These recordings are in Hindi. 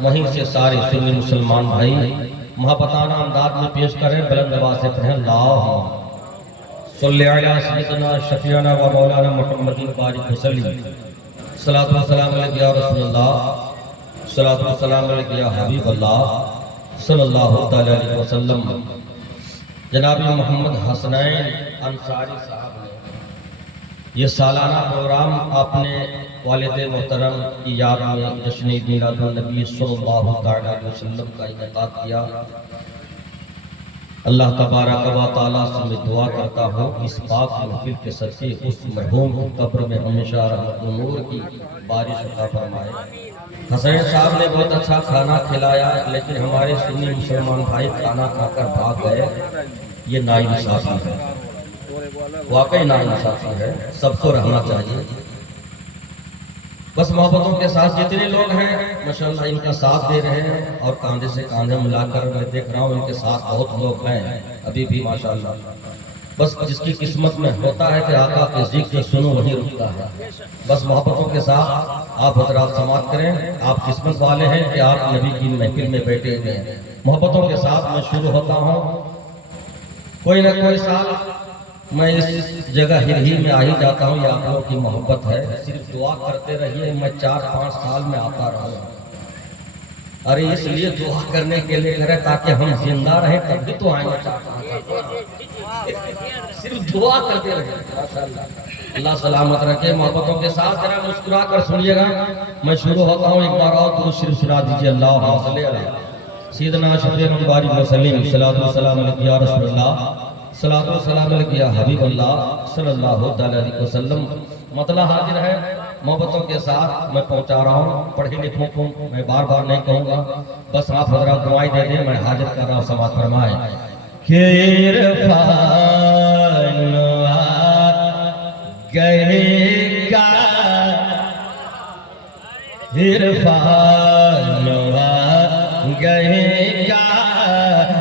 वहीं से सारे सुन्नी मुसलमान भाई महापताना अंदाज में पेश करें, बुलंद आवाज से पढ़ें अल्लाहुम्मा सल्ली अला सय्यिदना शफीअना व मौलाना मुहम्मदिन बारिक वसल्लम। सलातु व सलाम अलैका या रसूलल्लाह, सलातु व सलाम अलैका या हबीबल्लाह सल्लल्लाहु तआला अलैहि वसल्लम। जनाब मोहम्मद हसनैन अंसारी साहब ने ये सालाना प्रोग्राम अपने वालिद मोहतरम की याद में जश्न मीलादुन नबी सल्लल्लाहु तआला अलैहि वसल्लम का इनेकाद किया। अल्लाह तबारक व तआला से मैं दुआ करता हूँ इस पाक महफिल के सच्चे उस मरहूम की कब्र में हमेशा रहमत नूर की बारिश अता फरमाए। हसनैन साहब ने बहुत अच्छा खाना खिलाया, लेकिन हमारे सुन्नी मुसलमान भाई खाना खाकर भाग गए। ये नाइंसाफी है, वाकई नाइंसाफी है, सबको रहना चाहिए। बस मोहब्बतों के साथ जितने लोग हैं माशाअल्लाह इनका साथ दे रहे हैं और कांधे से कांधे मिलाकर मैं देख रहा हूँ इनके साथ बहुत लोग हैं अभी भी माशाअल्लाह। बस जिसकी किस्मत में होता है कि आका के जिक्र सुनो वही रुकता है। बस मोहब्बतों के साथ आप हजरात समाप्त करें। आप किस्मत वाले हैं कि आप नबी की महफिल में बैठे हुए हैं। मोहब्बतों के साथ मैं शुरू होता हूँ। कोई ना कोई साल मैं इस जगह ही में आ ही जाता हूँ, ये आप लोगों की मोहब्बत है। सिर्फ दुआ करते रहिए, मैं 4-5 साल में आता रहूँ। अरे इसलिए दुआ करने के लिए करे ताकि हम जिंदा रहें, तब भी तो आएंगे। सिर्फ दुआ करते रहिए। अल्लाह सलामत रखे। मोहब्बतों के साथ जरा मुस्कुरा कर सुनिएगा। मैं शुरू होता हूँ, एक बार और दुरूद शरीफ सुना दीजिए। अल्लाहुम्मा सल्ली अला सय्यिदना शफीअना बारिक वसल्लम। सलातु व सलाम अलैका या रसूलल्लाह, सलातु व सलाम अलैका या हबीबल्लाह सल्लल्लाहु तआला अलैहि वसल्लम। मतलब हाजिर है मोहब्बतों के साथ मैं पहुंचा रहा हूँ। पढ़े लिखों को मैं बार बार नहीं कहूँगा, बस आप हजरात दुआएं दे दें, मैं हाजिर कर रहा हूँ। समात फरमाए के इरफान गएगा, इरफान गएगा,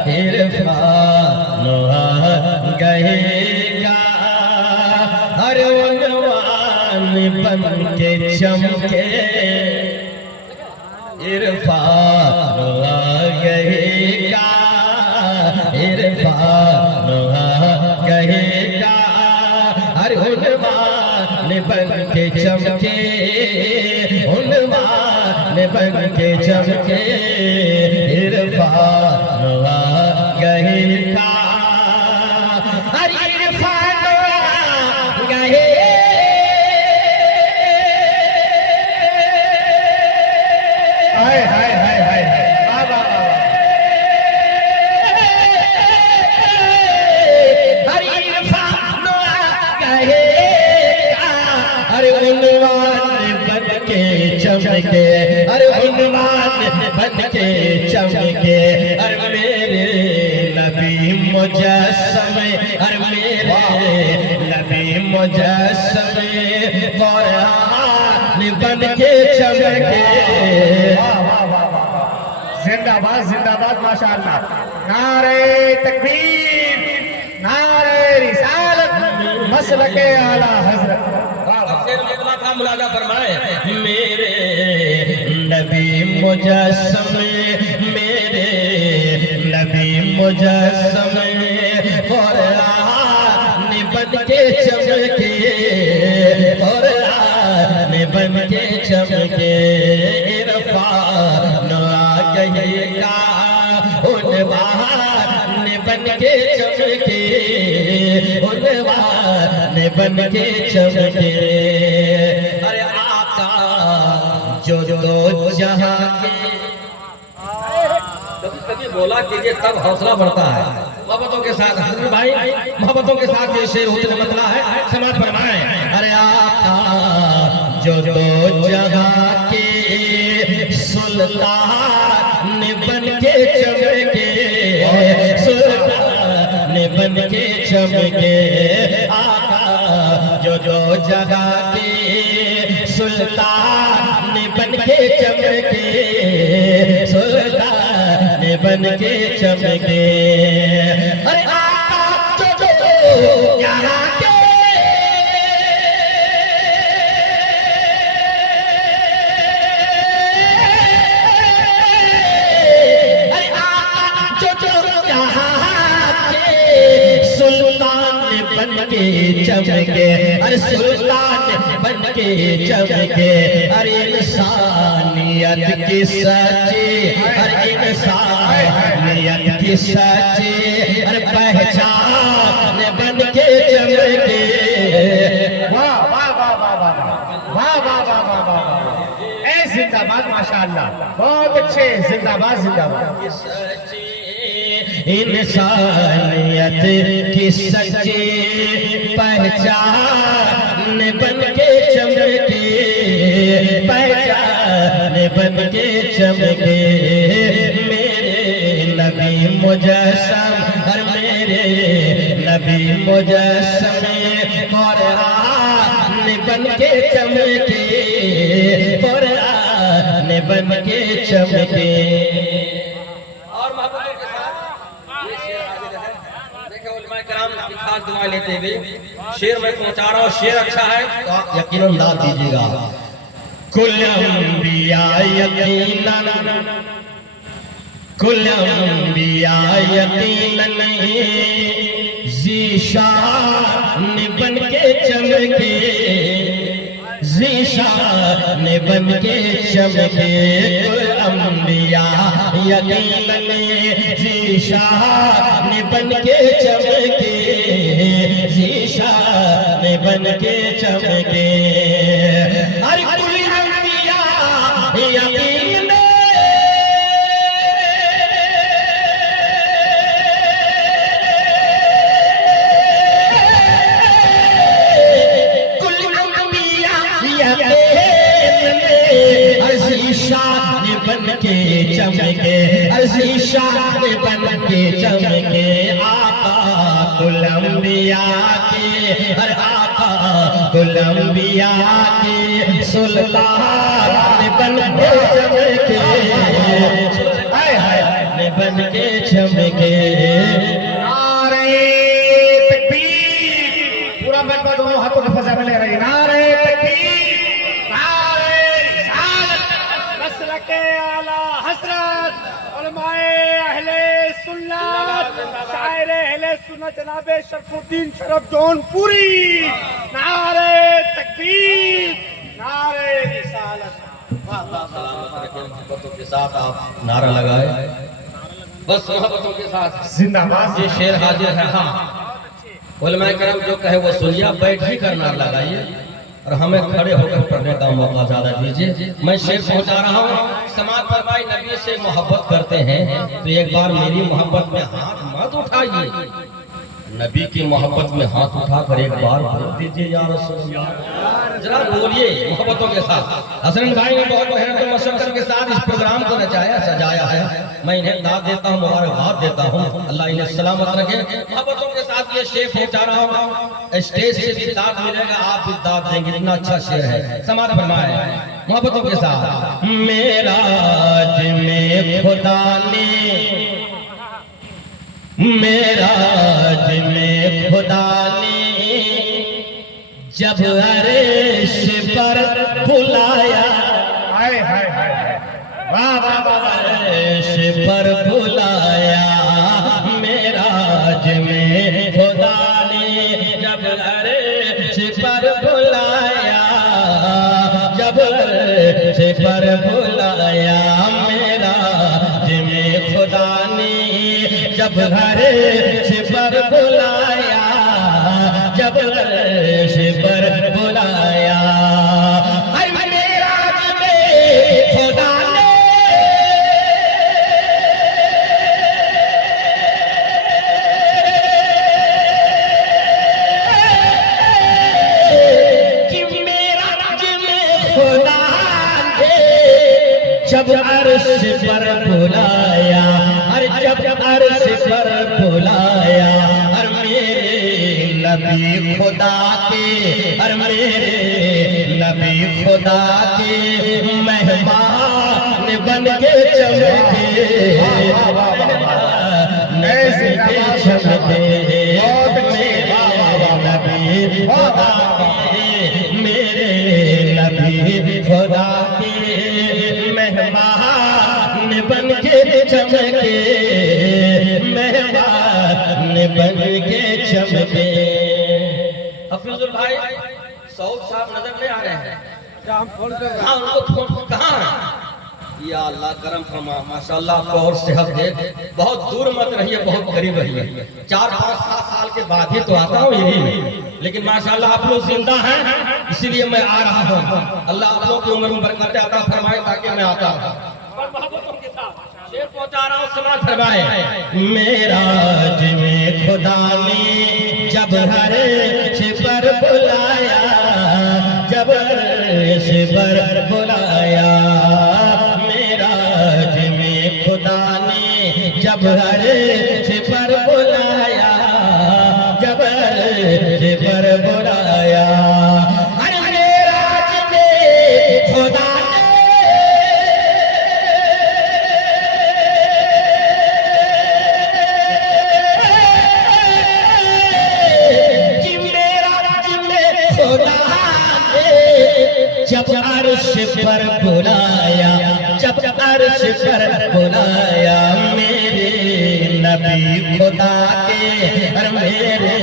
इरफान गएगा। हर उन्वान बन के चमके, इरफान गएगा, इरफान गएगा। हर उन्वान बन के चमके, उन्वान बन के चमके, इरफान गएगा। हर इरफान गए हाय हाय हाय हाय बाबा। हर इरफान गएगा, हर उन्वान बन के चमके, हर उन्वान बन के चमके। हर मेरे नबी मुजस्सम, हर मेरे नबी मुजस्सम कुरान बन के चमके। जिंदाबाद जिंदाबाद माशाअल्लाह। नारे तकबीर, नारे रिसालत, मसलके आला हजरत। मुलाजा फरमाए मेरे नबी मुजस्सम, मेरे नबी मुजस्सम कुरान बन के चमके, कुरान बन के चमके। इरफान गएगा, उन्वान बन के चमके, उन्वान बन के चमके। अरे आका जो तो जहां के, कभी बोला कीजिए तब हौसला बढ़ता है। मोहब्बतों के साथ हजरत भाई, मोहब्बतों के साथ ये शेर होते मतला है, समाज फरमाए। अरे आका जो तो जहां के सुल्तान बन के चमके, सुल्तान बन के चमके। आका जो जो जगह के सुल्तान बन के चमके, सुल्तान बन के चमके। अरे आका जो जो यहाँ के बन के चमके, अरे सुल्तान बन के चमके, अरे इंसानियत की सच्ची, अरे इंसानियत की सच्ची, अरे पहचान बन के चमके। वाह वाह वाह वाह वाह वाह वाह वाह वाह वाह वाह, जिंदाबाद, माशाअल्लाह, बहुत अच्छे, जिंदाबाद जिंदाबाद। इंसानियत की सच्ची पहचान बन के चमके, पहचान बन के चमके, मेरे नबी मुजस्सम, और मेरे नबी मुजस्सम कुरान बन के चमके, कुरान बन के चमके। और महबूबों के साथ ये शेर हाजिर है। देखिए उलमाए किराम की खास दुआएं लेते हुए शेर मैं पहुंचा रहा हूँ। शेर अच्छा है तो आप यकीनन दाद दीजिएगा। कुल अंबिया यकीनन, कुल अंबिया यकीनन ज़ीशान बन के चमके, ज़ीशान बन के चमके, कुल अंबिया यकीनन ज़ीशान बन के चमके, ज़ीशान बन के चमके, अरे कुल अंबिया यकीनन बन के चमके, अज़ीशान बन के चमके, आका कुल अंबिया के, हर आका कुल अंबिया के सुल्तान बन के चमके, सुल्तान बन के चमके। नारे तकबीर, पूरा मजमा दोनों हाथों के फजा में ले रही है। नारे तकबीर, नारे रिसालत, नस्ल के आला हजरत उलमाए अहले सुन्नत, शायर अहले सुन्नत जनाब शरफुद्दीन शरफ जौनपुरी। नारे तकबीर, नारे रिसालत। मोहब्बतों के साथ आप नारा लगाए, बस मोहब्बतों के साथ जिंदाबाद। ये शेर हाजिर है। हाँ, उलमाए करम जो कहे वो सुनिए, बैठ ही कर नारा लगाइए और हमें खड़े होकर पढ़ने का मौका ज्यादा दीजिए। मैं शेर पहुंचा रहा हूँ। समाज फरमाई नबी से मोहब्बत करते हैं तो एक बार मेरी मोहब्बत में हाथ मत उठाइए, नबी की मोहब्बत में हाथ उठाकर एक बार बोल दीजिए या रसूल अल्लाह। जरा बोलिए मोहब्बतों के साथ। हसन भाई ने बहुत मेहनत और मशक्कत के साथ इस प्रोग्राम को नचाया सजाया है। मैं इन्हें दाद देता हूँ, मुबारकबाद देता हूँ। अल्लाह इन्हें सलामत रखे। मोहब्बतों के साथ ये शेर पहुंचा रहा हूँ। स्टेज से भी दाद मिलेगा, आप भी दाद देंगे, इतना अच्छा शेर है। समाज फरमाए मोहब्बतों के साथ। मेराज में खुदा ने, मेराज में खुदा ने जब अर्श पर बुलाया, हाय हाय हाय, वाह वाह वाह, अर्श पर बुलाया, मेराज में खुदा ने जब अर्श पर बुलाया, जब अर्श पर बुलाया, मेराज में खुदा ने जब अर्श पर बुलाया, जब अर्श पर बुलाया, मेराज में खुदा ने कि मेराज में खुदा ने जब अर्श पर बुलाया, अरे जब अर्श पर बुलाया, और मेरे नबी खुदा के, और मेरे नबी खुदा के मेहमान बन के चमके, ऐसे के चमके, मेरे नबी खुदा के, मेरे नबी खुदा के मेहमान बन के चमके, मेहमान बन के चमके। हफीजुल भाई सऊद साहब नजर नहीं आ रहे हैं? हाँ, उनको फोन कहाँ है? या अल्लाह करम फरमा, माशाल्लाह आपको और सेहत दे। बहुत दूर मत रहिए, बहुत करीब रहिए। 4, 5, 7 साल के बाद ही तो आता हूँ यही, लेकिन माशाल्लाह आप लोग जिंदा हैं, इसीलिए मैं आ रहा हूँ। अल्लाह आप लोग की उम्र में बरकत अता फरमाए ताकि मैं आता हूँ। शेर पहुंचा रहा हूँ, समाज फरमाए। मेराज में खुदा ने जब हर पर बुलाया, जब पर बुलाया, मेराज में खुदा ने जब हर पर बुलाया, जब पर बुलाया। अरे मेराज में खुदा जब अर्श पर बुलाया, जब अर्श पर बुलाया, मेरे नबी खुदा के, मेरे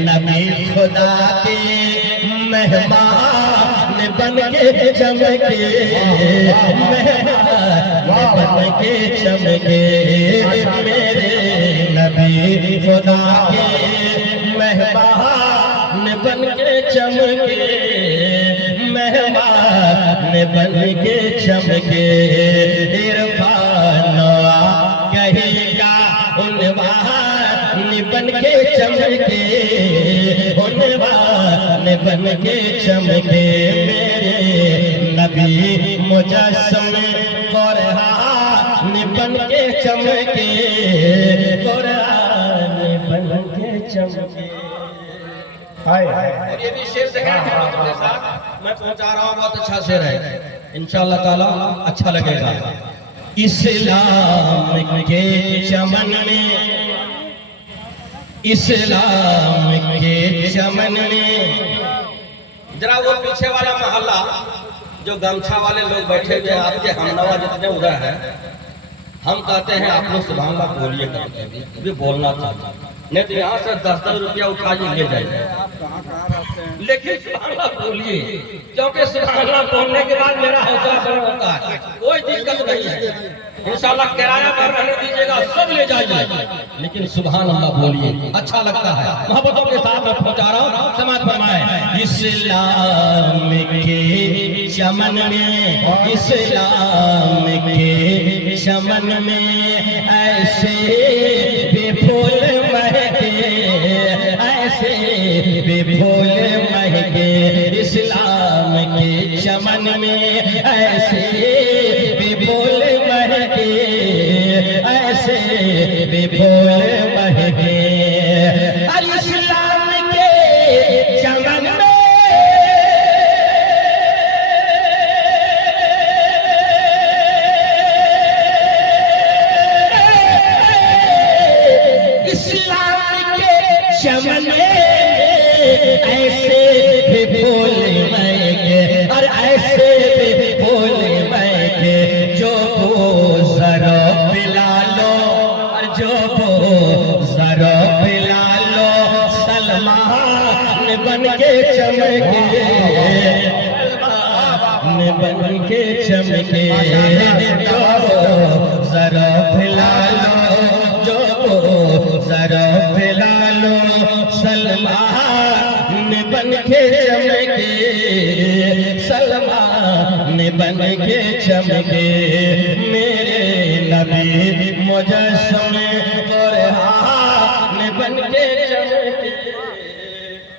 नबी खुदा के मेहमान बन के चमके, मेहमान बन के चमके, मेरे नबी खुदा के मेहमान बन के चमके, मेहमान बन के चमके। इरफान कहेगा उनवान बन के चमके, उनवान बन के चमके, मेरे नबी मुजस्सम कुरान बन के चमके, कुरान बन के चमके। और ये भी शेर देखें के साथ मैं पहुंचा रहा हूँ, बहुत अच्छा शेर है, इंशाअल्लाह ताला अच्छा लगेगा। इस्लाम के चमन में, इस्लाम के चमन में, जरा वो पीछे वाला मोहल्ला जो गमछा वाले लोग बैठे हुए आपके हमनवा जितने उधर है, हम कहते हैं आप लोग सुभान अल्लाह बोलिए, करके भी बोलना चाहिए, नहीं तो यहाँ से 10-10 रुपया उठा के ले जाएंगे। लेकिन सुभान अल्लाह बोलिए, क्योंकि सुभान अल्लाह बोलने के बाद मेरा हौसला बड़ा होता है, कोई दिक्कत नहीं है। इंशाअल्लाह किराया पर रहने दीजिएगा, सब ले जाइए, लेकिन सुभान अल्लाह बोलिए, अच्छा लगता है। मोहब्बतों के साथ मैं पहुंचा रहा हूँ, समाज फरमाए। इस्लाम के चमन में, इस्लाम के चमन में ऐसे बेफूल महके, ऐसे बेफूल महके, इस्लाम के चमन में ऐसे बेफूल महके, ऐसे बेफूल महके। अरे इस्लाम के चमन में चमन ऐसे भी बोले मैं, और ऐसे भी बोले मैं, जो वो जरा पिला लो, और जो वो जरा पिला लो, सलमान बन के चमके, सलमान बन के चमके, जो जरा पिला लो, जो जरा पिला लो, सलमान बन के चमके, सलमान बन के चमके, मेरे नबी मुजस्सम कुरान बन के चमके,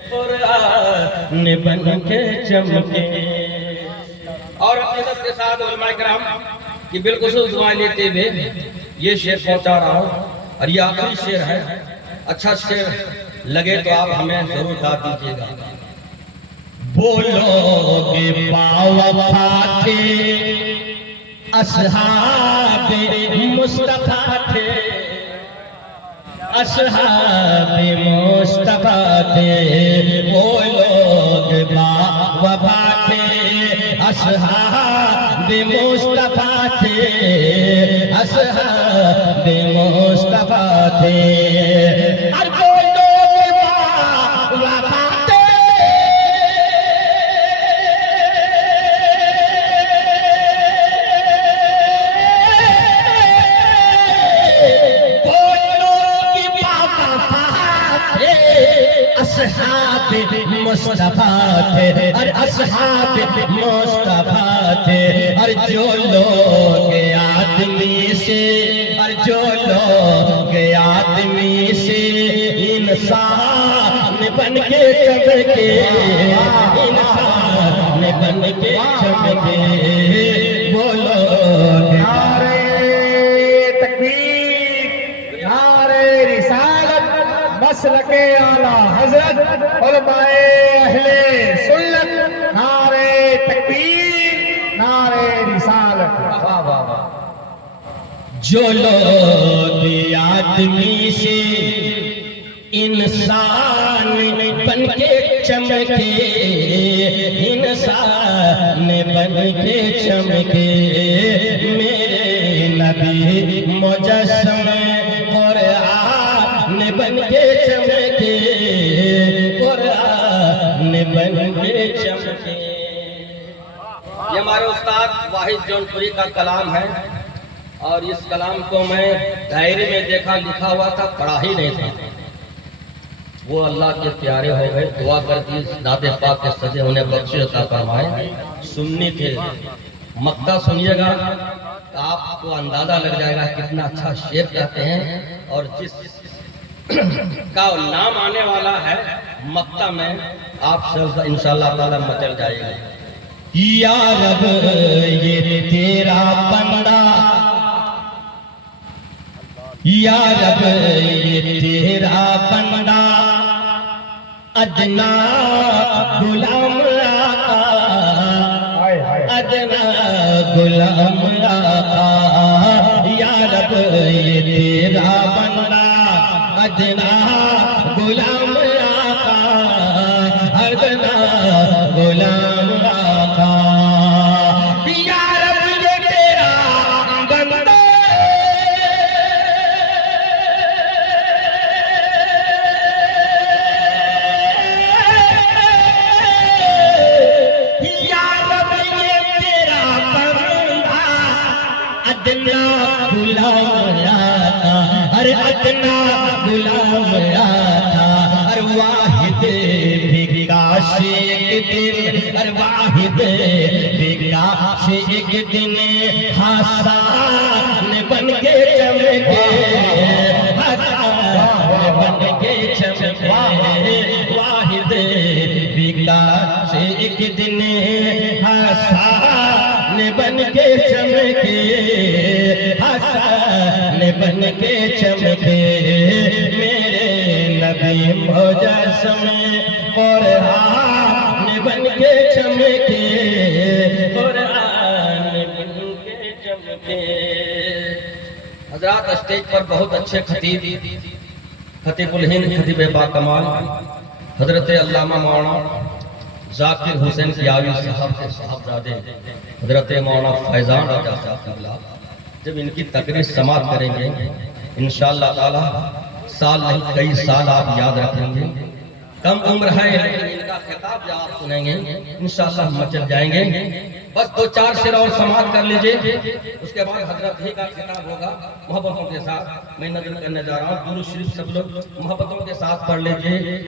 कुरान बन के चमके। और अपने के साथ उलमा किराम की बिल्कुल दुआएं लेते हुए ये शेर पहुंचा रहा हूँ, और ये आखिरी शेर है। अच्छा शेर लगे तो आप हमें जरूर गा दीजिएगा। बोलोगे बावफा थे अस्हाबे मुस्तफा थे, अस्हाबे मुस्तफा थे, बोलोगे बावफा थे अस्हाबे मुस्तफा थे, अस्हाबे मुस्तफा थे। और बोलोगे बावफा थे मुस्तफा थे, और असहाब मुस्तफा थे। और जो लोग आदमी से, और जो लोग आदमी से इंसान बन के चमके, इंसान बन के चमके, बोलो नारे तकबीर, नारे रिसालत, मसलके आला हजरत उलमाए अहले सुन्नत, नारे तकबीर, नारे रिसालत। वाह वाह वाह। जो लोग आदमी से इंसान बन के चमके, इंसान बन के चमके, मेरे नबी मुजस्सम कुरान बन के चमके, कुरान बन के चमके। ये हमारे उस्ताद वाहिद जौनपुरी का कलाम है, और इस कलाम को मैं डायरी में देखा, लिखा हुआ था, पढ़ा ही नहीं था। वो अल्लाह के प्यारे हो गए। दुआ करती नाते पाक के सजे उन्हें बख्शे अता फरमाए। सुन्नी थे, मक्ता सुनिएगा तो आपको अंदाजा लग जाएगा कितना अच्छा शेर कहते हैं। और जिस का नाम आने वाला है मक्ता में, आप इंशाअल्लाह ताला मचल जाएगा। या रब ये तेरा बंदा, या रब ये तेरा बंदा, अदना गुलाम आका, अदना गुलाम आका। या रब ये तेरा बंदा, अदना गुलाम आका, अदना गुलाम आका। या रब ये तेरा बंदा, अदना गुलाम आता, अरे अदना गुलाम आता। अरे वाहिद विकास एक दिन, अरे वाहिद विकास एक दिन हसन बन के चमके, हसन बन के चमके। वाहिद विकास एक दिन हसन बन के चमके, हसन बन के चमके। मेरे नबी मुजस्सम कुरान बन के चमके, कुरान बन के चमके। हजरात स्टेज पर बहुत अच्छे खतीब, खतीबुल हिंद, खतीब बाकमाल हजरत अल्लामा मौलाना जाकिर हुसैन कियावी साहब के साहबजादे हजरत मौलाना फैजान राजा साहब जब इनकी तकरीर समाप्त करेंगे, इंशाअल्लाह ताला साल नहीं कई साल आप याद रखेंगे। कम उम्र है लेकिन इनका खिताब जब आप सुनेंगे इंशाअल्लाह मचल जाएंगे। बस दो चार शेर और समाप्त कर लीजिए, उसके बाद हजरत ही का खिताब होगा मोहब्बतों के साथ। मैं नज़र करने जा रहा हूँ, दुरूद शरीफ सब लोग मोहब्बतों के साथ पढ़ लीजिए।